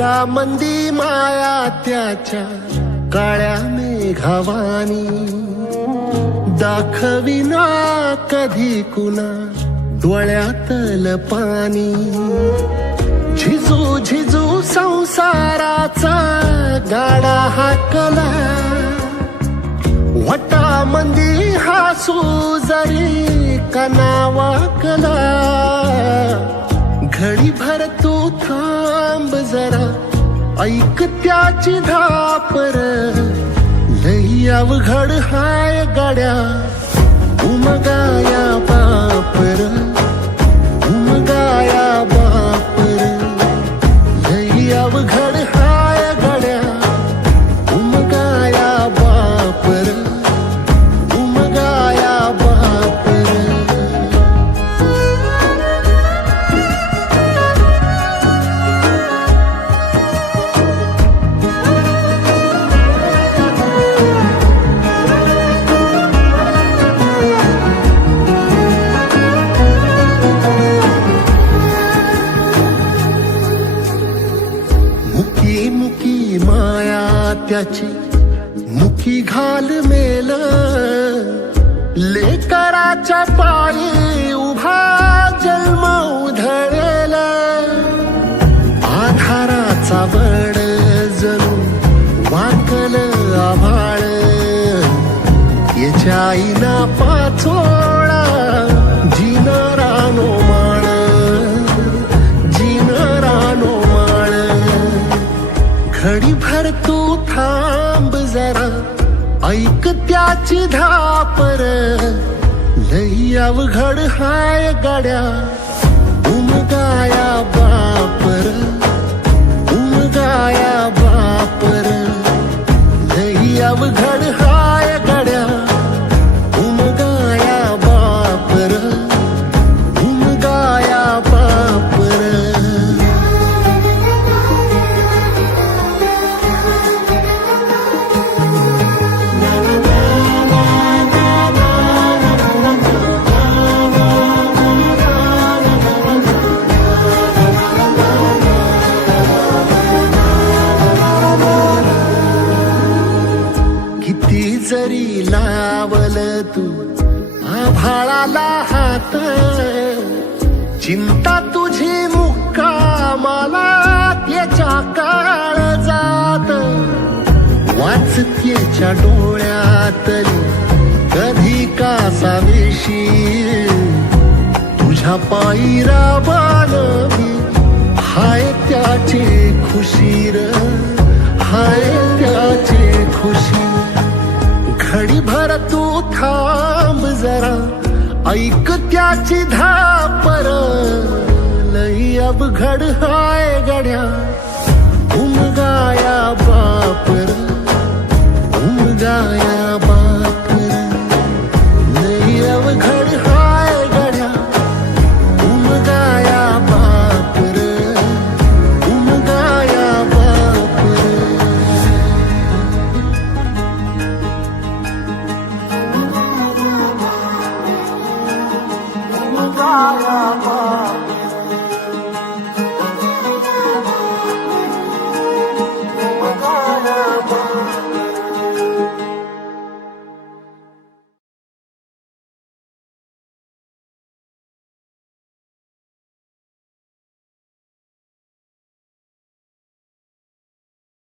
मंदी माया त्याच्या काळ्या मेघावानी दाखविना कधी कुणा डोळ्यातल पाणी झिजू झिजू संसाराचा गाडा हाकला वटा मंदी हासू जरी कनावाकला घडी भर तू थांब जरा ऐक त्याची धापर लई अवघड हाय गाड्या उमगाया बापर उमगाया बापर लई अवघड हाय गाड्या उमगाया बापर उमगाया बापर मुकी माया त्याची मुखी घाल मेल लेकराच्या पायी उभा जन्म उधळेल आधाराचा बड जणू वाकल आभाळ याच्या आईना पाचोळा जिनरानो माळ जिनरानो माळ घडी भर तू थांब जरा ऐक त्याची धापर लई अवघड हाय गाड्या उमगाया बापर उमगाया बापर लई अवघड हाय गाड्या उमगाया बापर उमगाया बापर किती जरी लावल तू आभाळाला हात चिंता तुझी मुक्कामाला त्याच्या काळ जात वाचतेच्या डोळ्यातली कधी कासावेशी तुझ्या पायी राबान हाय त्याचे खुशीर हाय त्याचे खुशी घडी भर तू थांब जरा ऐक त्याची धापर लई अवघड हाय गड्या